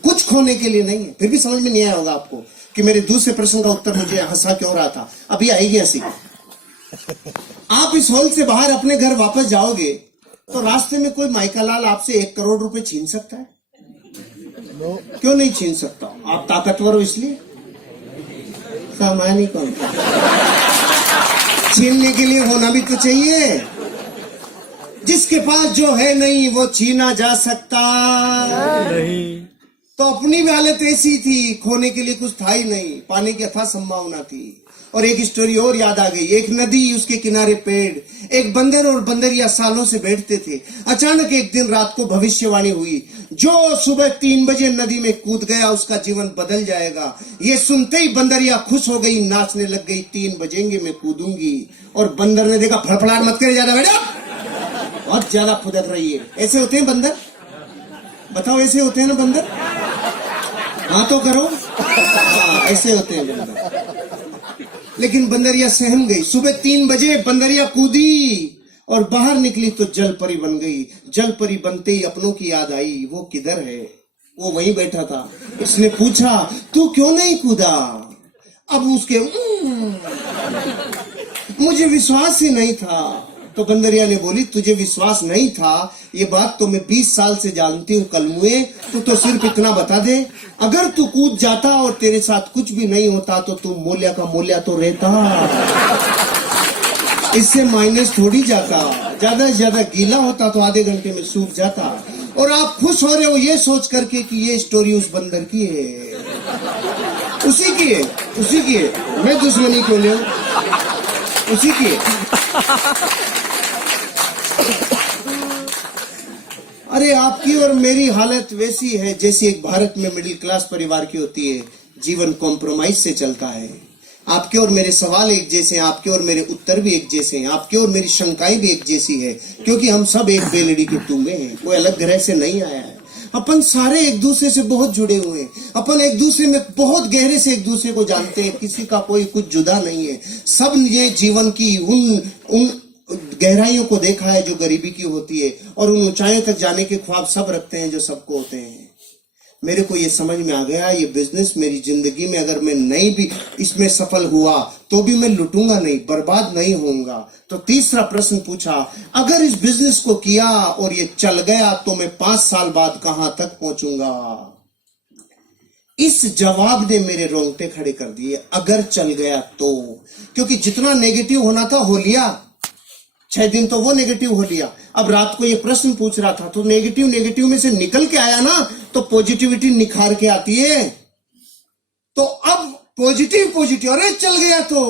कुछ खोने के लिए नहीं है। फिर भी समझ में नहीं आया होगा आपको कि मेरे दूसरे प्रश्न का उत्तर मुझे हंसा क्यों रहा था। अभी आएगी हंसी। आप इस हॉल से बाहर अपने घर वापस जाओगे तो रास्ते में कोई माइकालाल आपसे 1 करोड़ रुपए छीन सकता है? क्यों नहीं छीन सकता? आप ताकतवर हो इसलिए? सामान्य कौन? छीनने के लिए होना भी तो चाहिए। जिसके पास जो है नहीं वो छीना जा सकता नहीं। तो अपनी भी हालत ऐसी थी, खोने के लिए कुछ था ही नहीं, पाने की अथाह संभावना थी। और एक स्टोरी और याद आ गई। एक नदी, उसके किनारे पेड़, एक बंदर और बंदरिया सालों से बैठते थे। अचानक एक दिन रात को भविष्यवाणी हुई, जो सुबह 3 बजे नदी में कूद गया उसका जीवन बदल जाएगा। ये सुनते ही बंदरिया खुश हो गई, नाचने लग गई, 3 बजेंगे मैं कूदूंगी। और बंदर ने देखा, फड़फड़ाहट मत करे ज्यादा बेटा, बहुत ज्यादा फुदक रही है। ऐसे होते हैं बंदर? बताओ, ऐसे होते हैं ना बंदर? हाँ तो करो। ऐसे होते हैं बंदर। लेकिन बंदरिया सहम गई। सुबह 3 बजे बंदरिया कूदी और बाहर निकली तो जल परी बन गई। जल परी बनते ही अपनों की याद आई, वो किधर है? वो वहीं बैठा था। उसने पूछा, तू क्यों नहीं कूदा? अब उसके मुझे विश्वास ही नहीं था। तो बंदरिया ने बोली, तुझे विश्वास नहीं था, ये बात तो मैं 20 साल से जानती हूँ कलमुए। तू तो सिर्फ इतना बता दे, अगर तू कूद जाता और तेरे साथ कुछ भी नहीं होता तो तू मूल्य का मूल्य तो रहता। इससे माइनस थोड़ी जाता, ज्यादा से ज्यादा गीला होता तो आधे घंटे में सूख जाता। और आप खुश हो रहे हो ये सोच करके कि ये स्टोरी उस बंदर की है, उसी की है, उसी की है। मैं दुश्मनी क्यों ले, उसी की है। अरे आपकी और मेरी हालत वैसी है जैसी एक भारत में मिडिल क्लास परिवार की होती है। जीवन कॉम्प्रोमाइज से चलता है। आपके और मेरे सवाल एक जैसे हैं, आपके और मेरे उत्तर भी एक जैसे हैं, आपके और मेरी शंकाएं भी एक जैसी है, क्योंकि हम सब एक बेलड़ी के टूंगे हैं। कोई अलग ग्रह से नहीं आया है। अपन सारे एक दूसरे से बहुत जुड़े हुए हैं। अपन एक दूसरे में बहुत गहरे से एक दूसरे को जानते हैं। किसी का कोई कुछ जुदा नहीं है। सब ने जीवन की उन गहराइयों को देखा है जो गरीबी की होती है, और उन ऊंचाइयों तक जाने के ख्वाब सब रखते हैं जो सबको होते हैं। मेरे को ये समझ में आ गया, ये बिजनेस मेरी जिंदगी में अगर मैं नहीं भी इसमें सफल हुआ तो भी मैं लुटूंगा नहीं, बर्बाद नहीं होऊंगा। तो तीसरा प्रश्न पूछा, अगर इस बिजनेस को किया और ये चल गया तो मैं 5 साल बाद कहां तक पहुंचूंगा? इस जवाब ने मेरे रोंगटे खड़े कर दिए। अगर चल गया तो, क्योंकि जितना नेगेटिव होना था हो लिया। 6 दिन तो वो नेगेटिव हो लिया। अब रात को ये प्रश्न पूछ रहा था तो नेगेटिव में से निकल के आया ना, तो पॉजिटिविटी निखार के आती है। तो अब पॉजिटिव, अरे चल गया तो,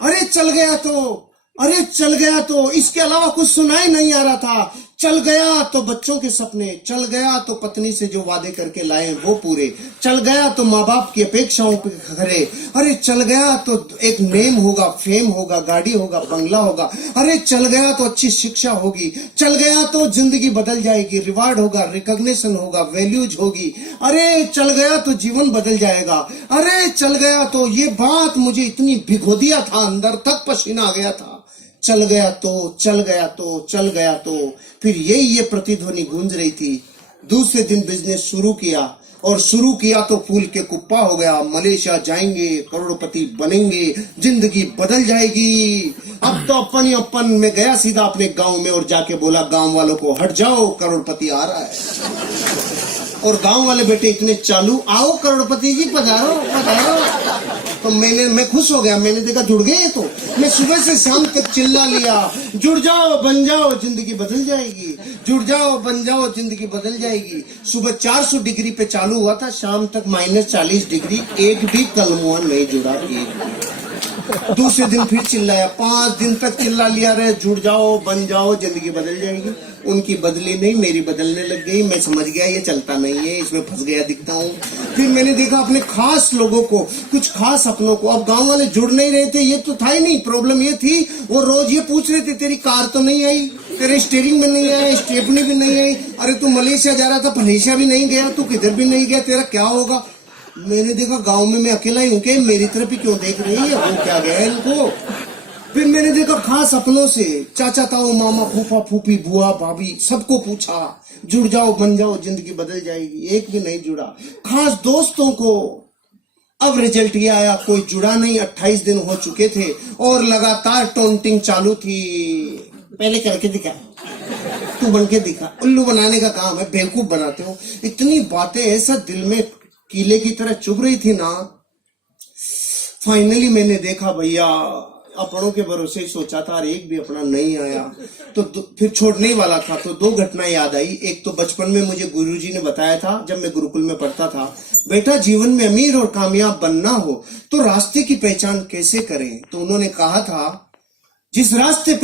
अरे चल गया तो, अरे चल गया तो, इसके अलावा कुछ सुनाई नहीं आ रहा था। चल गया तो बच्चों के सपने, चल गया तो पत्नी से जो वादे करके लाए वो पूरे, चल गया तो माँ बाप की अपेक्षाओं पे खरे, अरे चल गया तो एक नेम होगा, फेम होगा, गाड़ी होगा, बंगला होगा, अरे चल गया तो अच्छी शिक्षा होगी, चल गया तो जिंदगी बदल जाएगी, रिवार्ड होगा, रिकॉग्निशन होगा, वैल्यूज होगी, अरे चल गया तो जीवन बदल जाएगा, अरे चल गया तो ये बात मुझे इतनी भिगो दिया था, अंदर तक पसीना आ गया था। चल गया तो, चल गया तो, चल गया तो, फिर ये प्रतिध्वनि गूंज रही थी। दूसरे दिन बिजनेस शुरू किया, और शुरू किया तो फूल के कुप्पा हो गया। मलेशिया जाएंगे, करोड़पति बनेंगे, जिंदगी बदल जाएगी। अब तो अपन में गया सीधा अपने गांव में और जाके बोला गांव वालों को, हट जाओ करोड़पति आ रहा है। और गांव वाले बेटे इतने चालू, आओ करोड़पति जी पधारो पधारो। तो मैं खुश हो गया। मैंने देखा जुड़ गए। तो मैं सुबह से शाम तक चिल्ला लिया, जुड़ जाओ बन जाओ जिंदगी बदल जाएगी, जुड़ जाओ बन जाओ जिंदगी बदल जाएगी। सुबह 400 डिग्री पे चालू हुआ था, शाम तक -40 डिग्री, एक भी कलमुआ नहीं जुड़ा। दूसरे दिन फिर चिल्लाया, 5 दिन तक चिल्ला लिया रहे, जुड़ जाओ बन जाओ जिंदगी बदल जाएगी। उनकी बदली नहीं, मेरी बदलने लग गई। मैं समझ गया ये चलता नहीं है, इसमें फंस गया दिखता हूँ। फिर मैंने देखा अपने खास लोगों को, कुछ खास अपनों को। अब गांव वाले जुड़ नहीं रहे थे, ये तो था ही नहीं। प्रॉब्लम ये थी, वो रोज ये पूछ रहे थे, तेरी कार तो नहीं आई, तेरे स्टीयरिंग में नहीं आया, स्टेपनी भी नहीं आई, अरे तू मलेशिया जा रहा था, मलेशिया भी नहीं गया, तू किधर भी नहीं गया, तेरा क्या होगा? मैंने देखा गांव में मैं अकेला ही हूँ, मेरी तरफ ही क्यों देख रही है, वो क्या गया इनको? फिर मैंने देखा खास अपनों से, चाचा ताऊ मामा फूफा फूफी बुआ भाभी सबको पूछा, जुड़ जाओ बन जाओ जिंदगी बदल जाएगी, एक भी नहीं जुड़ा। खास दोस्तों को, अब रिजल्ट ये आया कोई जुड़ा नहीं। 28 दिन हो चुके थे और लगातार टोंटिंग चालू थी। पहले करके दिखा, तू बन के दिखा। उल्लू बनाने का काम है, बेवकूफ बनाते हो। इतनी बातें ऐसा दिल में कीले की तरह चुभ रही थी ना। फाइनली मैंने देखा भैया अपनों के भरोसे ही सोचा था और एक भी अपना नहीं आया, तो फिर छोड़ने ही वाला था। तो 2 घटना याद आई। एक तो बचपन में मुझे गुरुजी ने बताया था जब मैं गुरुकुल में पढ़ता था, बेटा जीवन में अमीर और कामयाब बनना हो तो रास्ते की पहचान कैसे करें। तो उन्होंने कहा था जिस रास्ते पे